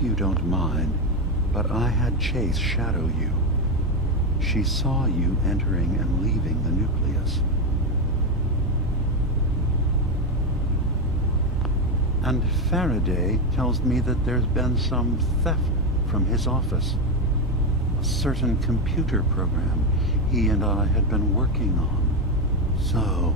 hope you don't mind, but I had Chase shadow you. She saw you entering and leaving the nucleus. And Faraday tells me that there's been some theft from his office. A certain computer program he and I had been working on. So,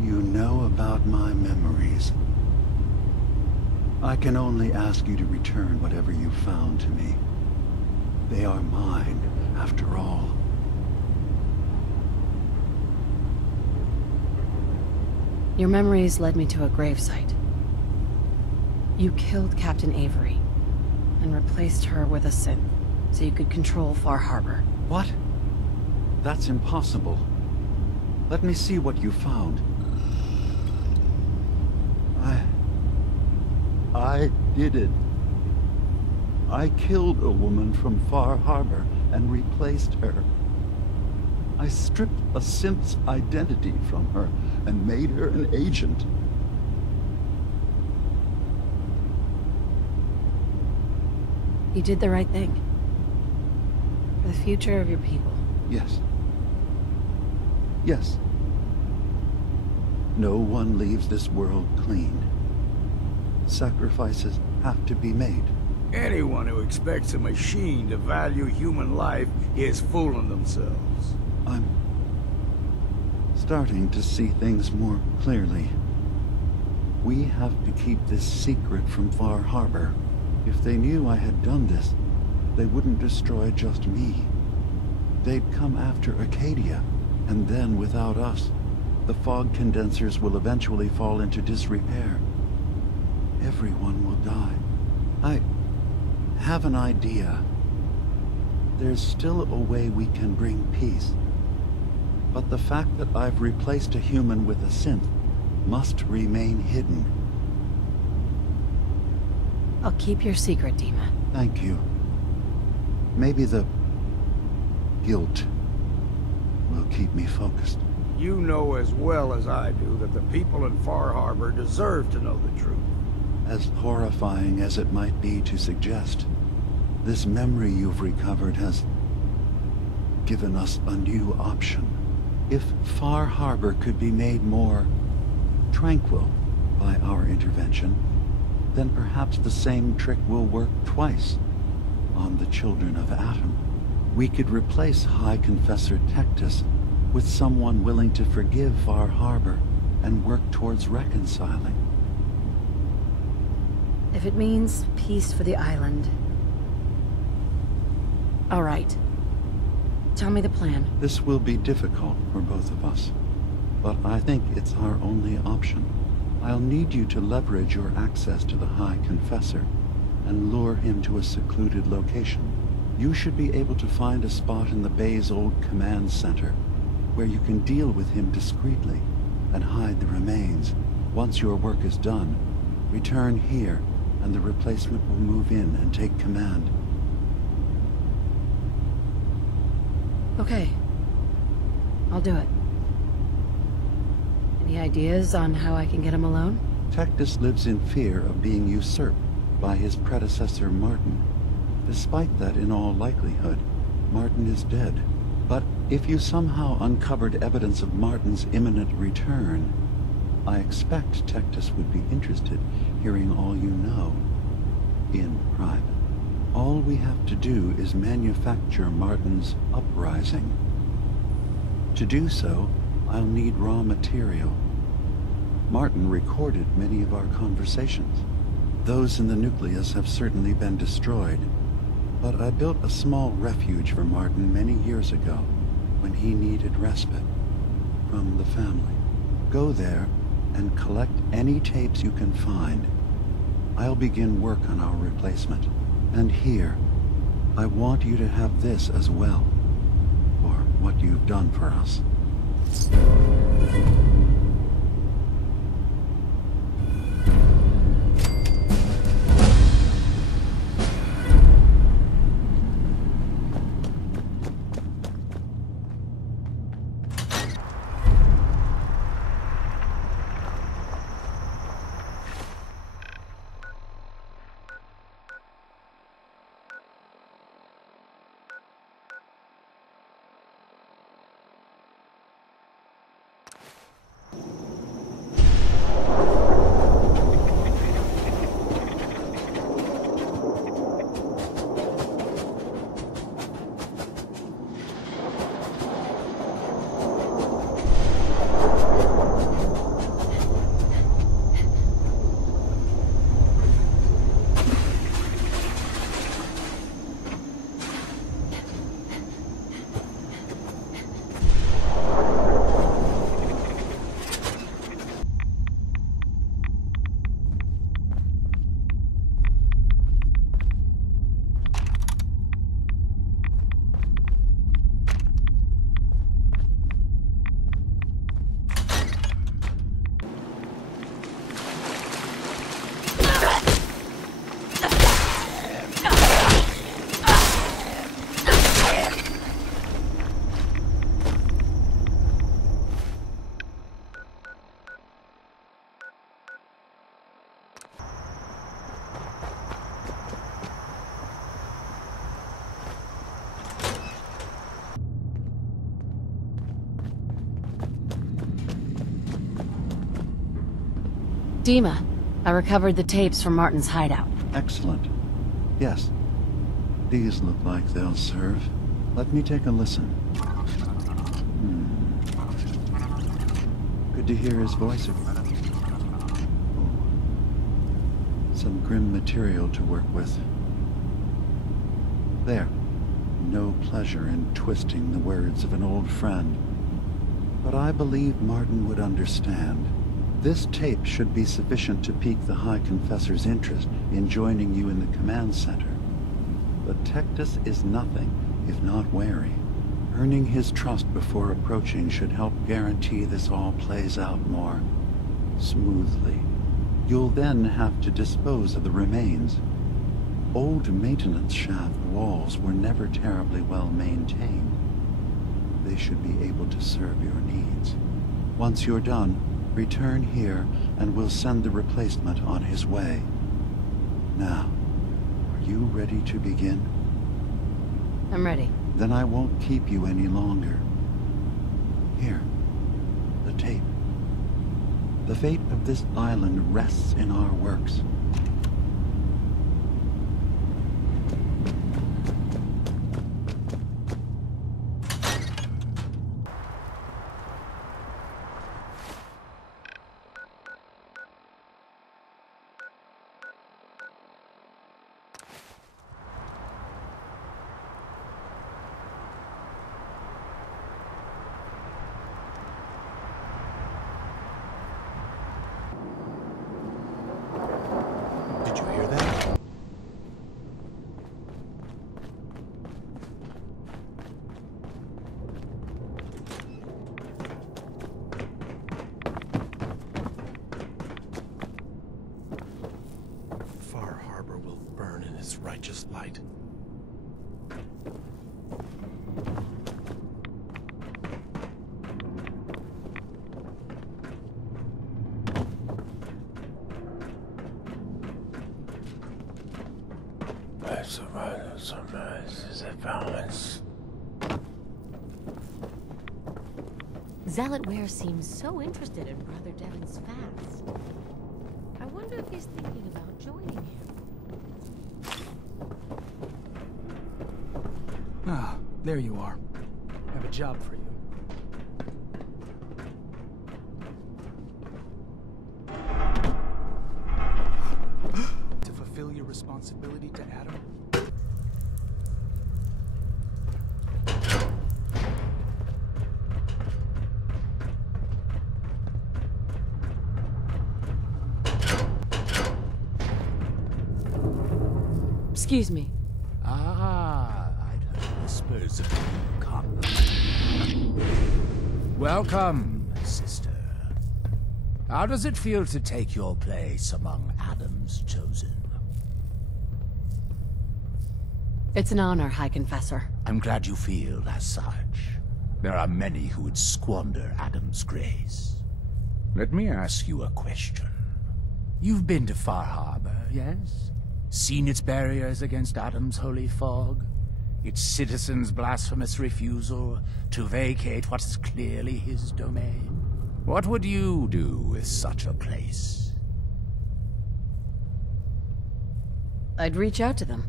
you know about my memories. I can only ask you to return whatever you found to me. They are mine, after all. Your memories led me to a gravesite. You killed Captain Avery, and replaced her with a synth, so you could control Far Harbor. What? That's impossible. Let me see what you found. I did it. I killed a woman from Far Harbor and replaced her. I stripped a synth's identity from her and made her an agent. You did the right thing. For the future of your people. Yes. Yes. No one leaves this world clean. Sacrifices have to be made. Anyone who expects a machine to value human life is fooling themselves. I'm starting to see things more clearly. We have to keep this secret from Far Harbor. If they knew I had done this, they wouldn't destroy just me. They'd come after Acadia, and then without us, the fog condensers will eventually fall into disrepair. Everyone will die. I have an idea. There's still a way we can bring peace. But the fact that I've replaced a human with a synth must remain hidden. I'll keep your secret, Dima. Thank you. Maybe the guilt will keep me focused. You know as well as I do that the people in Far Harbor deserve to know the truth. As horrifying as it might be to suggest, this memory you've recovered has given us a new option. If Far Harbor could be made more tranquil by our intervention, then perhaps the same trick will work twice on the children of Atom. We could replace High Confessor Tectus with someone willing to forgive Far Harbor and work towards reconciling. If it means peace for the island. All right. Tell me the plan. This will be difficult for both of us, but I think it's our only option. I'll need you to leverage your access to the High Confessor and lure him to a secluded location. You should be able to find a spot in the Bay's old command center where you can deal with him discreetly and hide the remains. Once your work is done, return here and the replacement will move in and take command. Okay. I'll do it. Any ideas on how I can get him alone? Tectus lives in fear of being usurped by his predecessor Martin. Despite that, in all likelihood, Martin is dead. But if you somehow uncovered evidence of Martin's imminent return, I expect Tectus would be interested hearing all you know in private. All we have to do is manufacture Martin's uprising. To do so, I'll need raw material. Martin recorded many of our conversations. Those in the nucleus have certainly been destroyed, but I built a small refuge for Martin many years ago when he needed respite from the family. Go there and collect any tapes you can find. I'll begin work on our replacement. And here, I want you to have this as well, for what you've done for us. Dima, I recovered the tapes from Martin's hideout. Excellent. Yes. These look like they'll serve. Let me take a listen. Good to hear his voice. Oh. Some grim material to work with. There. No pleasure in twisting the words of an old friend. But I believe Martin would understand. This tape should be sufficient to pique the High Confessor's interest in joining you in the command center. But Tectus is nothing if not wary. Earning his trust before approaching should help guarantee this all plays out more smoothly. You'll then have to dispose of the remains. Old maintenance shaft walls were never terribly well maintained. They should be able to serve your needs. Once you're done, return here and we'll send the replacement on his way. Now, are you ready to begin? I'm ready. Then I won't keep you any longer. Here, the tape. The fate of this island rests in our works. Did you hear that? Far Harbor will burn in its righteous light. Zealot Ware seems so interested in Brother Devon's fast. I wonder if he's thinking about joining him. Ah, there you are. I have a job for you. To fulfill your responsibility to Adam? Excuse me. Ah, I'd heard whispers of you come. Welcome, sister. How does it feel to take your place among Adam's chosen? It's an honor, High Confessor. I'm glad you feel as such. There are many who would squander Adam's grace. Let me ask you a question. You've been to Far Harbor, yes? Seen its barriers against Adam's holy fog? Its citizens' blasphemous refusal to vacate what is clearly his domain? What would you do with such a place? I'd reach out to them.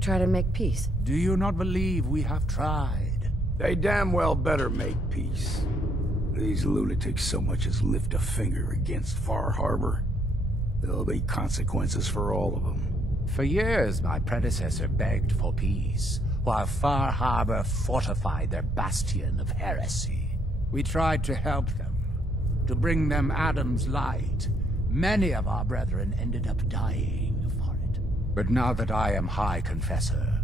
Try to make peace. Do you not believe we have tried? They damn well better make peace. These lunatics so much as lift a finger against Far Harbor. There'll be consequences for all of them. For years, my predecessor begged for peace, while Far Harbor fortified their bastion of heresy. We tried to help them, to bring them Adam's light. Many of our brethren ended up dying for it. But now that I am High Confessor,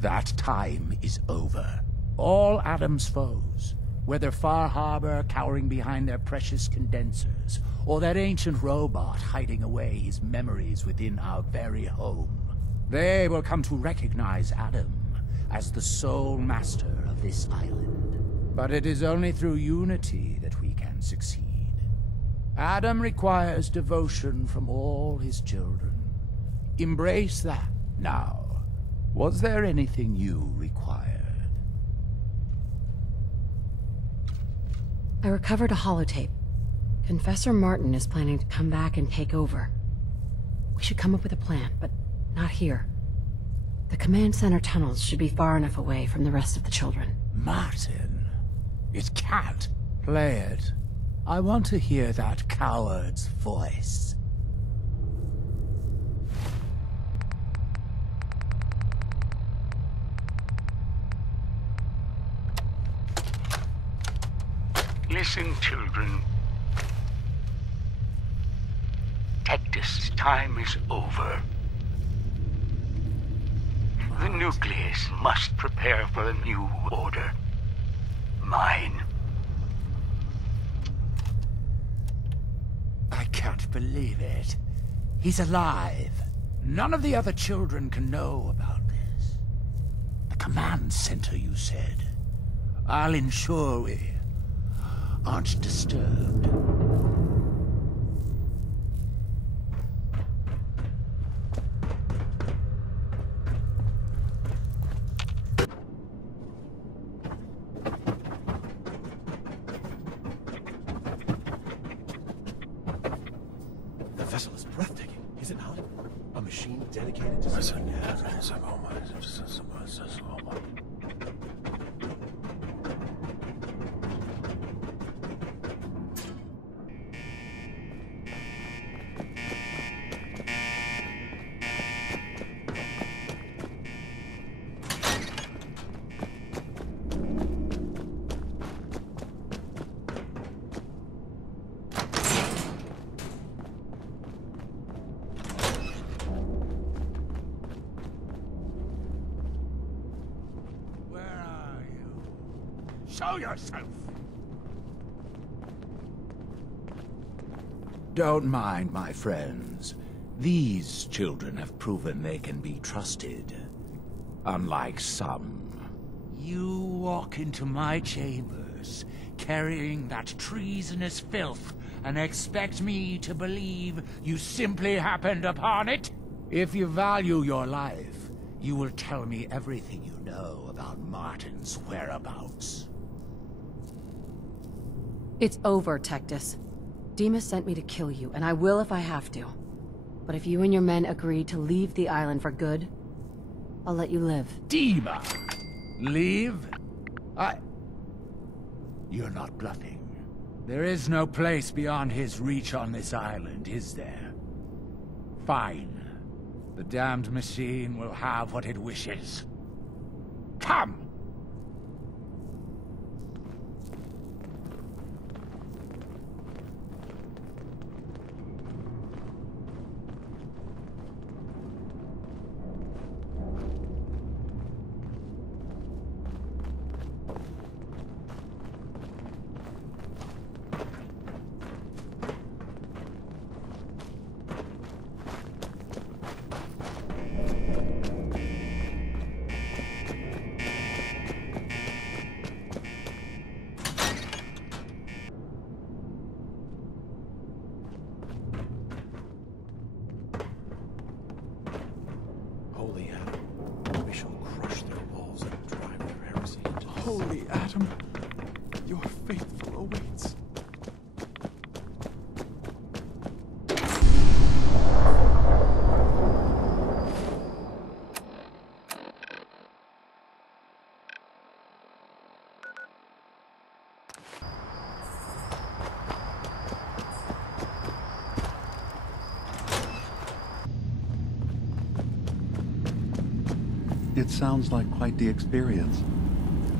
that time is over. All Adam's foes, whether Far Harbor cowering behind their precious condensers, or that ancient robot hiding away his memories within our very home, they will come to recognize Adam as the sole master of this island. But it is only through unity that we can succeed. Adam requires devotion from all his children. Embrace that. Now, was there anything you required? I recovered a holotape Confessor Martin is planning to come back and take over. We should come up with a plan, but not here. The command center tunnels should be far enough away from the rest of the children. Martin? It can't. Play it. I want to hear that coward's voice. Listen, children. Tectus' time is over. The nucleus must prepare for a new order. Mine. I can't believe it. He's alive. None of the other children can know about this. The command center, you said. I'll ensure we aren't disturbed. The vessel is breathtaking, is it not? A machine dedicated to... Show yourself! Don't mind my friends. These children have proven they can be trusted. Unlike some. You walk into my chambers, carrying that treasonous filth, and expect me to believe you simply happened upon it? If you value your life, you will tell me everything you know about Martin's whereabouts. It's over, Tectus. Demas sent me to kill you, and I will if I have to. But if you and your men agree to leave the island for good, I'll let you live. Dima! Leave? You're not bluffing. There is no place beyond his reach on this island, is there? Fine. The damned machine will have what it wishes. Come! Holy Adam, we shall crush their walls and drive their heresy into the Holy Adam, your faithful awaits. It sounds like quite the experience,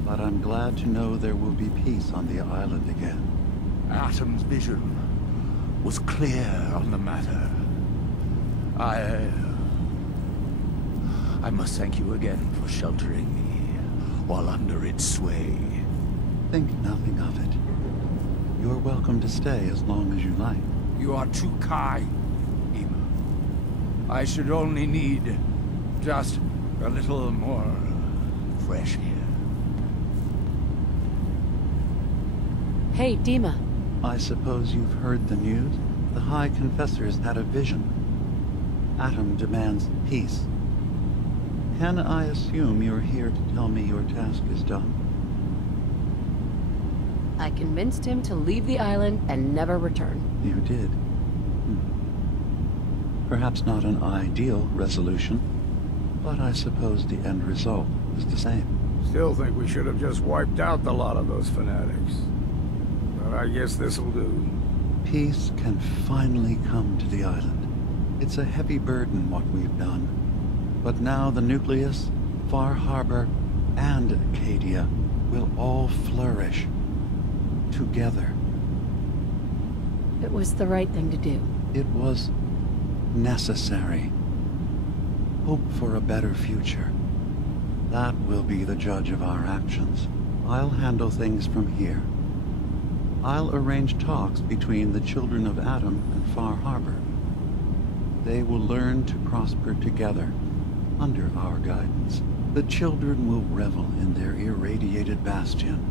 but I'm glad to know there will be peace on the island again. Atom's vision was clear on the matter. I must thank you again for sheltering me while under its sway. Think nothing of it. You're welcome to stay as long as you like. You are too kind, Ema. I should only need just a little more fresh air. Hey, Dima. I suppose you've heard the news? The High Confessor's had a vision. Atom demands peace. Can I assume you're here to tell me your task is done? I convinced him to leave the island and never return. You did. Perhaps not an ideal resolution, but I suppose the end result is the same. Still think we should have just wiped out the lot of those fanatics. But I guess this'll do. Peace can finally come to the island. It's a heavy burden what we've done. But now the Nucleus, Far Harbor, and Acadia will all flourish together. It was the right thing to do. It was necessary. Hope for a better future. That will be the judge of our actions. I'll handle things from here. I'll arrange talks between the children of Adam and Far Harbor. They will learn to prosper together under our guidance. The children will revel in their irradiated bastion.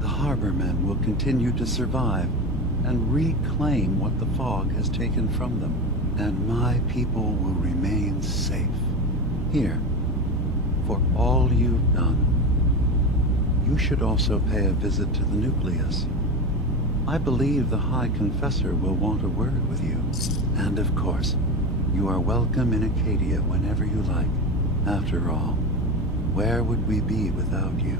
The harbormen will continue to survive and reclaim what the fog has taken from them. And my people will remain safe. Here, for all you've done. You should also pay a visit to the Nucleus. I believe the High Confessor will want a word with you. And of course, you are welcome in Acadia whenever you like. After all, where would we be without you?